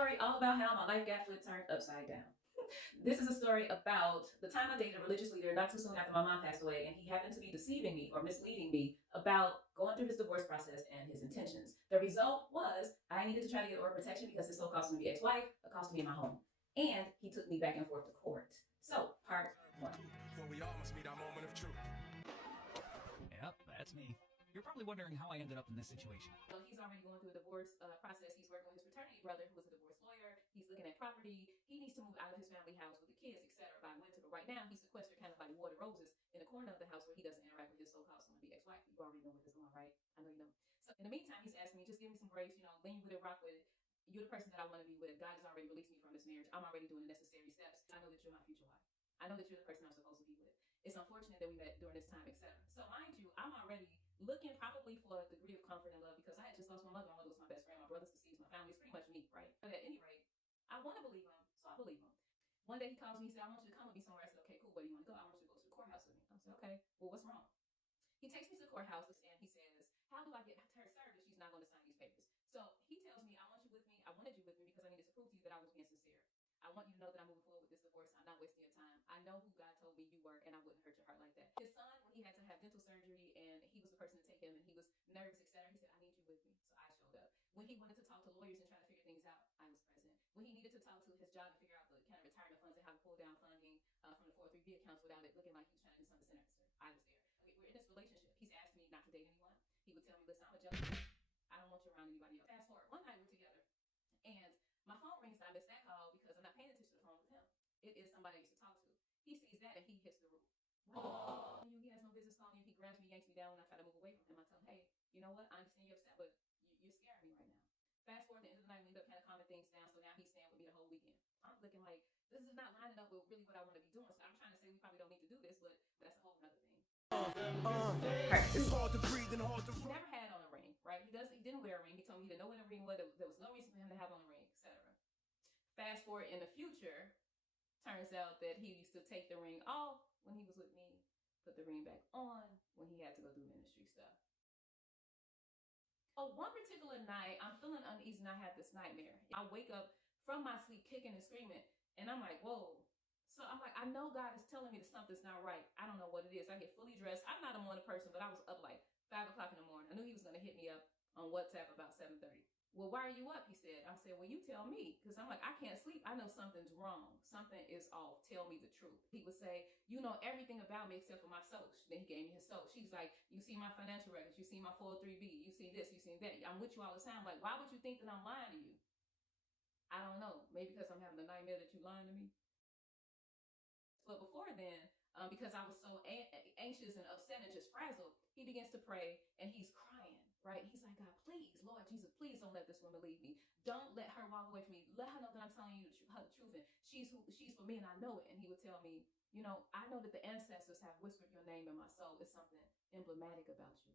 story all about how my life got flipped turned upside down. This is a story about the time I dated a religious leader not too soon after my mom passed away, and he happened to be deceiving me or misleading me about going through his divorce process and his intentions. The result was I needed to try to get order protection because his so-called soon-to-be ex-wife accosted me in my home, and he took me back and forth to court. So, part one. For we all must meet our moment of truth. Yep, that's me. You're probably wondering how I ended up in this situation. So he's already going through a divorce process. He's working with his fraternity brother, who was a divorce lawyer. He's looking at property. He needs to move out of his family house with the kids, etc. by winter. But right now, he's sequestered kind of like water roses in the corner of the house where he doesn't interact with his so-called soon-to-be ex-wife. You already know where this is going, right? I know you know. So in the meantime, he's asking me, just give me some grace, lean with it, rock with it. You're the person that I want to be with. God has already released me from this marriage. I'm already doing the necessary steps. I know that you're my future wife. I know that you're the person I'm supposed to be with. It's unfortunate that we met during this time, etc. So mind you, I'm already looking probably for a degree of comfort and love because I had just lost my mother. My mother was my best friend. My brother's deceased. My family is pretty much me, right? But at any rate, I want to believe him, so I believe him. One day he calls me and said, I want you to come with me somewhere. I said, okay, cool. Where do you want to go? I want you to go to the courthouse with me. I said, okay, well, what's wrong? He takes me to the courthouse and he says, how do I get her served if she's not going to sign these papers? So he tells me, I want you with me. I wanted you with me because I needed to prove to you that I was being sincere. I want you to know that I'm moving forward with this divorce. I'm not wasting your time. I know who God told me you were, and I wouldn't hurt your heart like that. His son, when he had to have dental surgery, and he was the person to take him, and he was nervous, etc., he said, I need you with me. So I showed up. When he wanted to talk to lawyers and try to figure things out, I was present. When he needed to talk to his job and figure out the kind of retirement funds and how to pull down funding from the 403B accounts without it looking like he was trying to do something sinister, I was there. We're in this relationship. He's asked me not to date anyone. He would tell me, listen, I'm a jealous man. I don't want you around anybody else. Fast forward, one night we're together, and my phone rings and I miss that call because I'm not paying attention to the phone with him. It is somebody I used to talk to. He sees that and he hits the roof. He has no business calling you. He grabs me, yanks me down when I try to move away from him. I tell him, hey, you know what? I understand you're upset, but you're scaring me right now. Fast forward to the end of the night, we end up kind of calming things down. So now he's staying with me the whole weekend. I'm looking like this is not lining up with really what I want to be doing. So I'm trying to say we probably don't need to do this, but that's a whole other thing. It's hard to breathe and hard to He never had on a ring, right? He didn't wear a ring. He told me he didn't know what a ring was. There was no reason for him to have on a ring, etc. Fast forward in the future, turns out that he used to take the ring off when he was with me, put the ring back on when he had to go do ministry stuff. Oh, one particular night, I'm feeling uneasy and I have this nightmare. I wake up from my sleep kicking and screaming, and I'm like, whoa. So I'm like, I know God is telling me that something's not right. I don't know what it is. I get fully dressed. I'm not a morning person, but I was up like 5 o'clock in the morning. I knew he was going to hit me up on WhatsApp about 7:30. Well, why are you up? He said. I said, well, you tell me. Because I'm like, I can't sleep. I know something's wrong. Something is off. Tell me the truth. He would say, you know everything about me except for my social. Then he gave me his social. She's like, you see my financial records. You see my 403B. You see this. You see that. I'm with you all the time. Like, why would you think that I'm lying to you? I don't know. Maybe because I'm having a nightmare that you're lying to me. But before then, because I was so anxious and upset and just frazzled, he begins to pray and he's crying, right? He's like, God, please, Lord Jesus, please don't let this woman leave me. Don't let her walk away from me. Let her know that I'm telling you the truth and she's for me and I know it. And he would tell me, I know that the ancestors have whispered your name in my soul. It's something emblematic about you.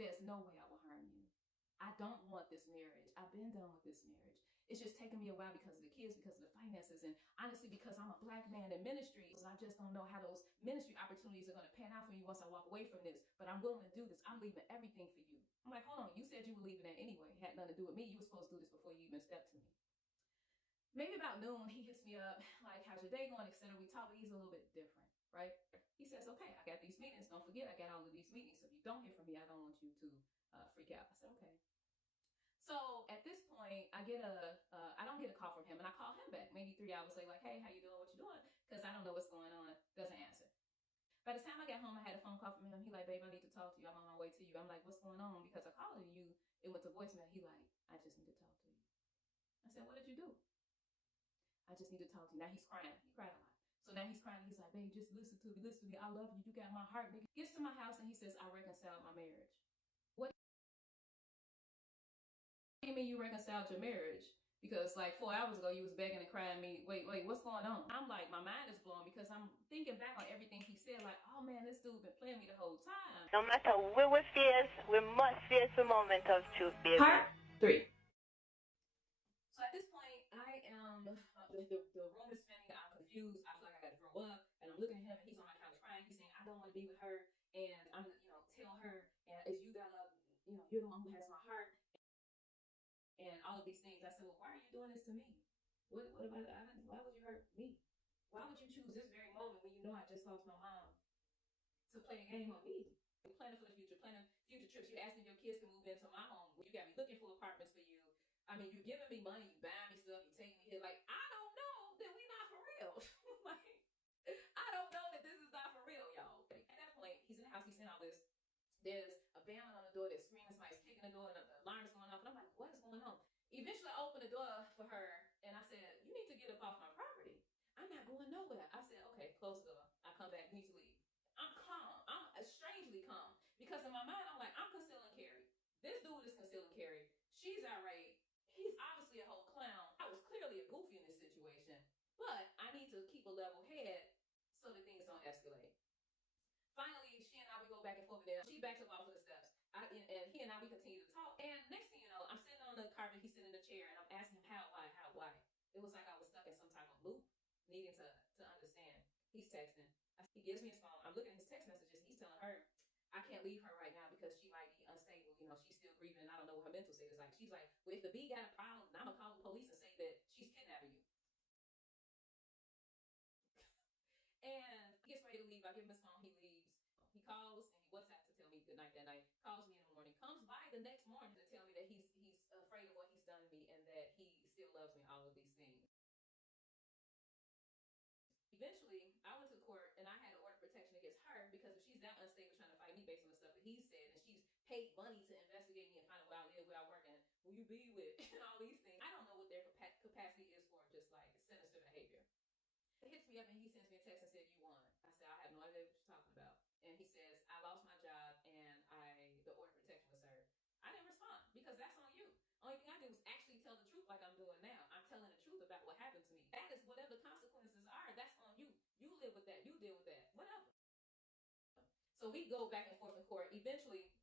There's no way I will harm you. I don't want this marriage. I've been done with this marriage. It's just taken me a while because of the kids, because of the finances, and honestly, because I'm a Black man in ministry. So I just don't know how those ministry opportunities are going to pan out for me once I walk away from this. But I'm willing to do this. I'm leaving everything for you. I'm like, hold on. You said you were leaving that anyway. It had nothing to do with me. You were supposed to do this before you even stepped to me. Maybe about noon, he hits me up, like, how's your day going, etc. We talk, but he's a little bit different, right? He says, okay, I got these meetings. Don't forget, I got all of these meetings. So if you don't hear from me, I don't want you to freak out. I said, okay. So at this point, I don't get a call from him, and I call him back maybe 3 hours later, like, hey, how you doing? What you doing? Because I don't know what's going on. Doesn't answer. By the time I got home, I had a phone call from him. He like, babe, I need to talk to you. I'm on my way to you. I'm like, what's going on? Because I called you. It went to voicemail. He like, I just need to talk to you. I said, what did you do? I just need to talk to you. Now he's crying. He cried a lot. So now he's crying. He's like, babe, just listen to me. Listen to me. I love you. You got my heart, nigga. Gets to my house and he says, I reconciled my marriage. What do you mean you reconciled your marriage? Because like 4 hours ago, you was begging and crying me, wait, what's going on? I'm like, my mind is blown because I'm thinking back on everything he said, like, oh man, this dude been playing me the whole time. No matter where we face, we must face the moment of truth, baby. Part 3. So at this point, I am, the room is spinning, I'm confused, I feel like I gotta throw up, and I'm looking at him and he's on my couch crying, he's saying, I don't want to be with her, and I'm, tell her, and it's you that I love, you're the one who has my heart. and all of these things. I said, well, why are you doing this to me? What why would you hurt me? Why would you choose this very moment when you know I just lost my mom to play a game on me? Planning for the future, planning future trips. You asking if your kids can move into my home. You got me looking for apartments for you. I mean, you're giving me money, you buying me stuff, you taking me here. Like, I don't know that we not for real. Like, I don't know that this is not for real, y'all. At that point, he's in the house, he's saying all this. There's a banging on the door, there's screaming, somebody's kicking the door, and the alarm is going off. And I'm like, what is going on? Eventually, I opened the door for her, and I said, you need to get up off my property. I'm not going nowhere. I said, okay, close the door. I come back, you need to leave. I'm calm. I'm strangely calm. Because in my mind, I'm like, I'm concealing carry. This dude is concealing carry. She's irate. He's obviously a whole clown. I was clearly a goofy in this situation. But I need to keep a level head so that things don't escalate. Finally, she and I, we go back and forth there. She backs up off of the steps. And he and I, we continue to talk. And next thing you know, I'm sitting on the carpet, he's sitting in the chair, and I'm asking him how, why. It was like I was stuck in some type of loop, needing to understand. He's texting. He gives me his phone. I'm looking at his text messages. He's telling her, I can't leave her right now because she might be unstable. You know, she's still grieving, and I don't know what her mental state is like. She's like, well, if the B got a problem, I'm going to call the police and say that she's kidnapping you. And he gets ready to leave. I give him his phone. He leaves. He calls and he WhatsApps to tell me good night that night. Calls me in the morning. Comes by the next morning to tell me that he's afraid of what he's done to me and that he still loves me, all of these things. Eventually, I went to court and I had to order protection against her because if she's that unstable trying to fight me based on the stuff that he said, and she's paid money to investigate me and find out where I live, where I work, and who you be with, and all these things, I don't know what their capacity is for just like sinister behavior. It hits me up and he sends me a text and said, you won. I said, I have no idea what you're talking about. And he says, I lost my job and the order of protection was served. I didn't respond because that's on you. Only thing I did was actually tell the truth like I'm doing now. I'm telling the truth about what happened to me. That is whatever the consequences are. That's on you. You live with that. You deal with that. Whatever. So we go back and forth in court. Eventually,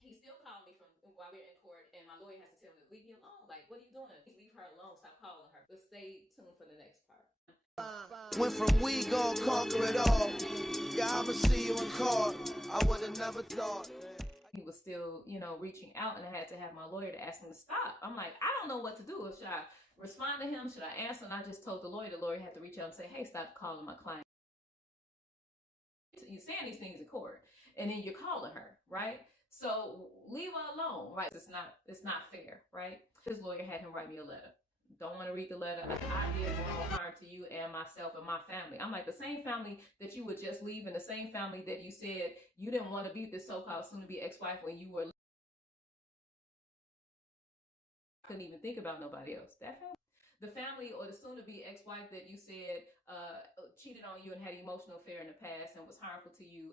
he still called me from while we we're in court, and my lawyer has to tell me, leave me alone. Like, what are you doing? Leave her alone. Stop calling her. But stay tuned for the next part. Went from we gon' conquer it all. Yeah, I'ma see you in court. I would've never thought. He was still, reaching out, and I had to have my lawyer to ask him to stop. I'm like, I don't know what to do. Should I respond to him? Should I answer? And I just told the lawyer had to reach out and say, hey, stop calling my client. You're saying these things in court, and then you're calling her, right? So leave her alone, right? It's not fair, right? His lawyer had him write me a letter. Don't want to read the letter. I did more harm to you and myself and my family. I'm like, the same family that you would just leave, and the same family that you said you didn't want to be with this so-called soon-to-be ex-wife when you were. I couldn't even think about nobody else. That family. The family or the soon-to-be ex-wife that you said cheated on you and had an emotional affair in the past and was harmful to you.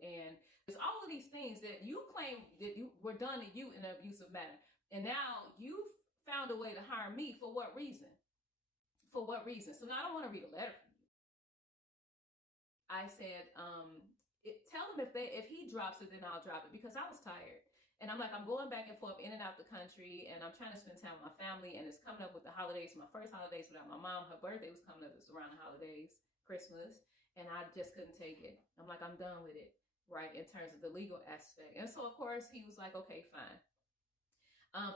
And there's all of these things that you claim that you were done to you in an abusive manner. And now you've found a way to harm me. For what reason? For what reason? So now I don't want to read a letter from you. I said, tell him if he drops it, then I'll drop it, because I was tired. And I'm like, I'm going back and forth in and out the country, and I'm trying to spend time with my family, and it's coming up with the holidays. My first holidays without my mom. Her birthday was coming up. It was around the holidays, Christmas, and I just couldn't take it. I'm like, I'm done with it, right, in terms of the legal aspect. And so, of course, he was like, okay, fine.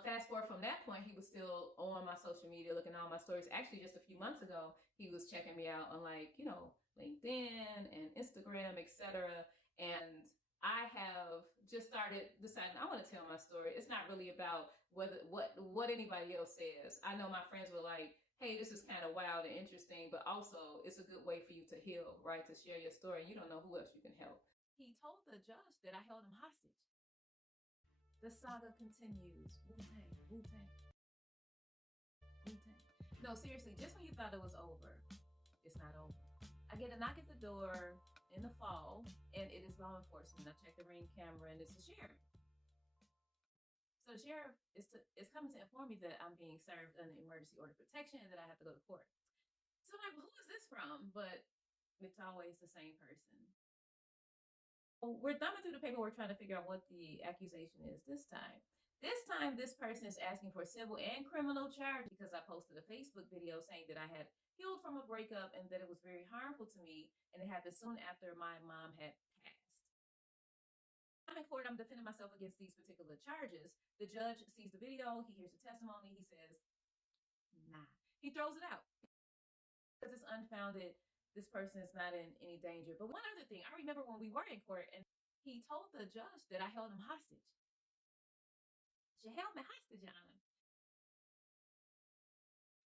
Fast forward from that point, he was still on my social media, looking at all my stories. Actually, just a few months ago, he was checking me out on LinkedIn and Instagram, etc. And I have just started deciding I want to tell my story. It's not really about what anybody else says. I know my friends were like, hey, this is kind of wild and interesting, but also it's a good way for you to heal, right? To share your story. You don't know who else you can help. He told the judge that I held him hostage. The saga continues. Wu-Tang, Wu-Tang, Wu-Tang. No, seriously, just when you thought it was over, it's not over. I get a knock at the door in the fall, and it is law enforcement. I check the Ring camera, and it's the sheriff. So the sheriff is coming to inform me that I'm being served under emergency order of protection and that I have to go to court. So I'm like, well, who is this from? But it's always the same person. We're thumbing through the paperwork trying to figure out what the accusation is this time. This time, this person is asking for civil and criminal charge because I posted a Facebook video saying that I had healed from a breakup and that it was very harmful to me, and it happened soon after my mom had I'm in court, I'm defending myself against these particular charges. The judge sees the video, he hears the testimony, he says, nah. He throws it out because it's unfounded. This person is not in any danger. But one other thing, I remember when we were in court and he told the judge that I held him hostage. You held me hostage, Your Honor.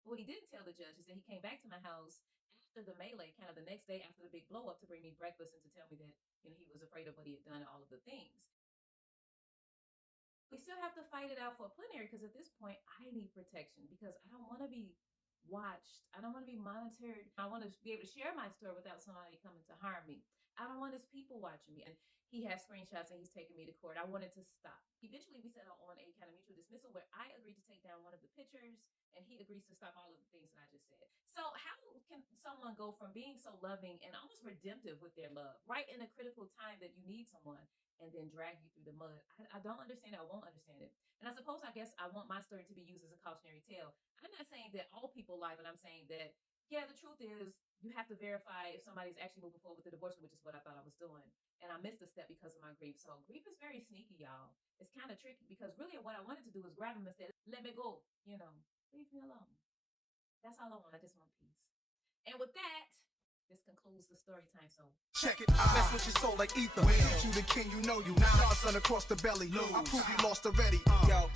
What he didn't tell the judge is that he came back to my house after the melee, kind of the next day after the big blow up, to bring me breakfast and to tell me that, you know, he was afraid of what he had done and all of the things. We still have to fight it out for a plenary because at this point I need protection because I don't want to be watched. I don't want to be monitored. I want to be able to share my story without somebody coming to harm me. I don't want his people watching me. And he has screenshots and he's taking me to court. I wanted to stop. Eventually, we settled on a kind of mutual dismissal where I agreed to take down one of the pictures and he agrees to stop all of the things that I just said. So how can someone go from being so loving and almost redemptive with their love, right in a critical time that you need someone, and then drag you through the mud? I don't understand it. I won't understand it. And I suppose, I guess, I want my story to be used as a cautionary tale. I'm not saying that all people lie, but I'm saying that, yeah, the truth is you have to verify if somebody's actually moving forward with the divorce, which is what I thought I was doing. And I missed a step because of my grief. So grief is very sneaky, y'all. It's kind of tricky because really what I wanted to do was grab him and say, let me go, you know, leave me alone. That's all I want. I just want peace. And with that, this concludes the story time. So check it. I mess with your soul like ether. Teach you the king, you know you. Now, son across the belly. I prove you lost already. Yo.